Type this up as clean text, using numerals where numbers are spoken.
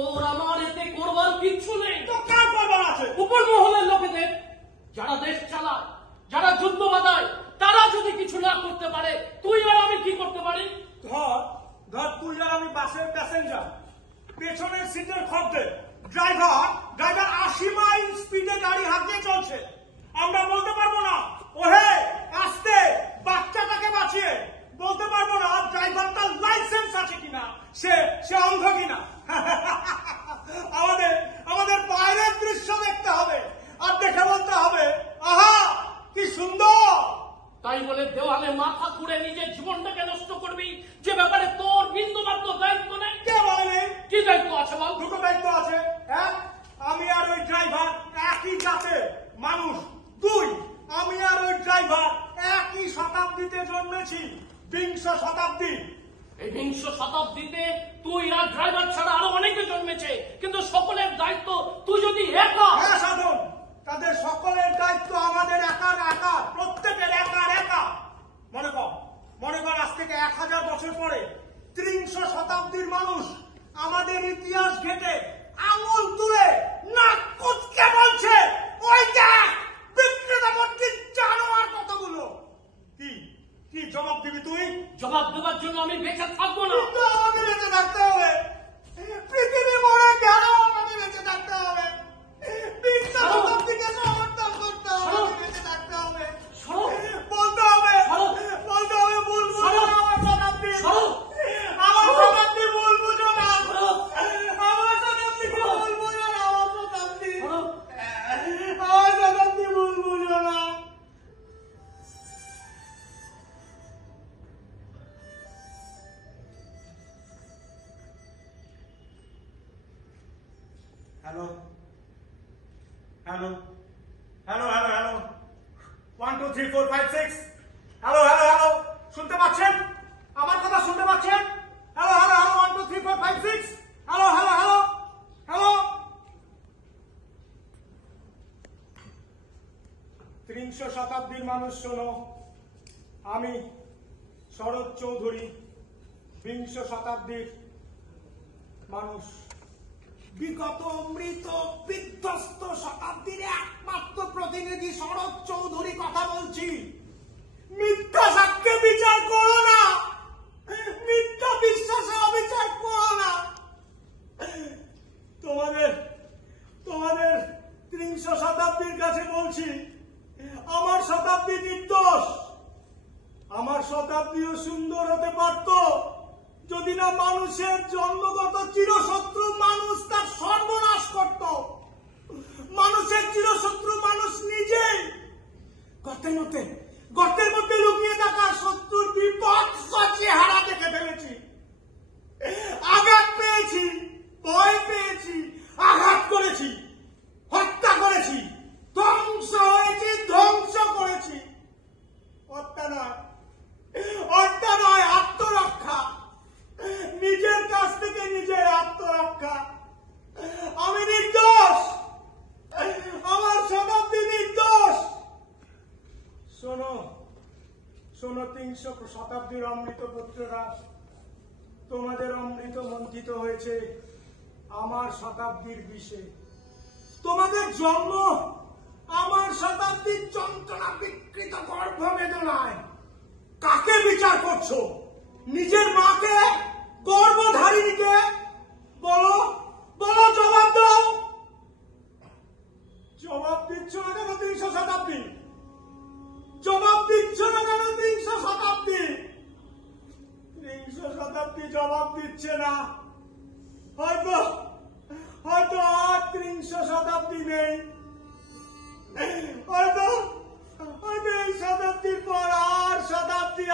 তোর আমার এতে করবার কিচ্ছু নেই। তো কার করবার আছে? উপর মহলের লোকেদের, যারা দেশ চালায়, যারা যুদ্ধ বাঁধায়, তারা যদি কিছু না করতে পারে, তুই আর আমি কি করতে পারি? ধর তুই আর আমি বাসের প্যাসেঞ্জার, পেছনের সিটের খদ্দের, ড্রাইভার 80 মাইল স্পিডে গাড়ি হাঁকিয়ে চলছে। আমরা বলতে পারবো না ওহে আস্তে, বাচ্চাটাকে বাঁচিয়ে। বলতে পারবো না ড্রাইভারটার লাইসেন্স আছে কিনা, সে অন্ধ কিনা। আমাদের বাইরের দৃশ্য দেখতে হবে, আর দেখে বলতে হবে আহা কি সুন্দর। তাই বলে দেওয়ালে মাথা খুঁড়ে নিজের জীবনটাকে নষ্ট করবি, যে ব্যাপারে তোর বিন্দু মাত্র দায়িত্ব নেই। কে বলেনি? কি দায়িত্ব আছে বল? দুটো দায়িত্ব আছে। এক, আমি আর ওই ড্রাইভার একই জাতের মানুষ। দুই, আমি আর ওই ড্রাইভার একই শতাব্দীতে জন্মেছি, 20 শতাব্দী। এই 20 শতাব্দীতে তুই আর ড্রাইভার ছাড়া আরো অনেকে জন্মেছে, কিন্তু সকলের দায়িত্ব তুই যদি একা। হ্যাঁ সাধন, তাদের সকলের দায়িত্ব আমাদের একার, প্রত্যেকের একা। মনে কর আজ থেকে 1000 বছর পরে 30 শতাব্দীর মানুষ আমাদের ইতিহাস ঘেটে আঙুল তুলে নাক কুঁচকে বলছে ওই দেখ বিক্রেতামূর্তি জানোয়ার কতগুলো। কি জবাব দিবি তুই? জবাব দেওয়ার জন্য আমি বেঁচে থাকবো না। কিন্তু আমাকে বেঁচে থাকতে হবে, পৃথিবী মরে গেল আমাকে বেঁচে থাকতে হবে, 20 শতাব্দীকে সমর্থন করতে হবে, বেঁচে থাকতে হবে। বলতে হবে ভুল বুঝো না আমার শতাব্দী, আমার শতাব্দী ভুল বুঝো না, আমার শতাব্দীকে ভুল বুঝো না, আমার শতাব্দী ভুল বুঝো না। হ্যালো 1 2 3 4 5 6 হ্যালো শুনতে পাচ্ছেন? আমার কথা শুনতে পাচ্ছেন? হ্যালো 1 2 3 4 5 6 হ্যালো 30 শতাব্দীর মানুষ শোনো, আমি শরৎ চৌধুরী 20 শতাব্দীর মানুষ, বিগত মৃত বিধ্বস্ত শতাব্দীর একমাত্র প্রতিনিধি শরৎ চৌধুরী কথা বলছি। মিথ্যা সাক্ষ্যে বিচার করো না, মিথ্যা বিশ্বাসে অবিচার করো না। তোমাদের 30 শতাব্দীর কাছে বলছি, আমার শতাব্দী নির্দোষ। আমার শতাব্দীও সুন্দর হতে পারত যদি না মানুষের জন্মগত চিরশত্রু মানুষ তার সর্বনাশ করত। মানুষের চিরশত্রু মানুষ নিজেই গর্তের মধ্যে লুকিয়ে থাকা শত্রুর বিপদ চেহারা দেখে ফেলেছি, আঘাত পেয়েছি, ভয় পেয়েছি, আঘাত করেছি, হত্যা করেছি, ধ্বংস হয়েছি, ধ্বংস করেছি। হত্যা নয় আত্মরক্ষা, নিজের কাছ থেকে নিজের আত্মরক্ষা। আমি নির্দোষ, আমার শতাব্দী নির্দোষ। শোনো 30 শতাব্দীর অমৃত পুত্ররা, তোমাদের অমৃত মন্থিত হয়েছে আমার শতাব্দীর বিষে। তোমাদের জন্ম আমার শতাব্দীর যন্ত্রণা বিকৃত গর্ভবেদনায়। কাকে বিচার করছো? নিজের মাকে, গর্ভধারিণীকে? বলো জবাব দাও। জবাব দিচ্ছ না কেন 30 শতাব্দী? জবাব দিচ্ছ না কেন 30 শতাব্দী? 30 শতাব্দী জবাব দিচ্ছে না। হয়তো আর 30 শতাব্দী নেই, হয়তো এই শতাব্দীর পর আর শতাব্দী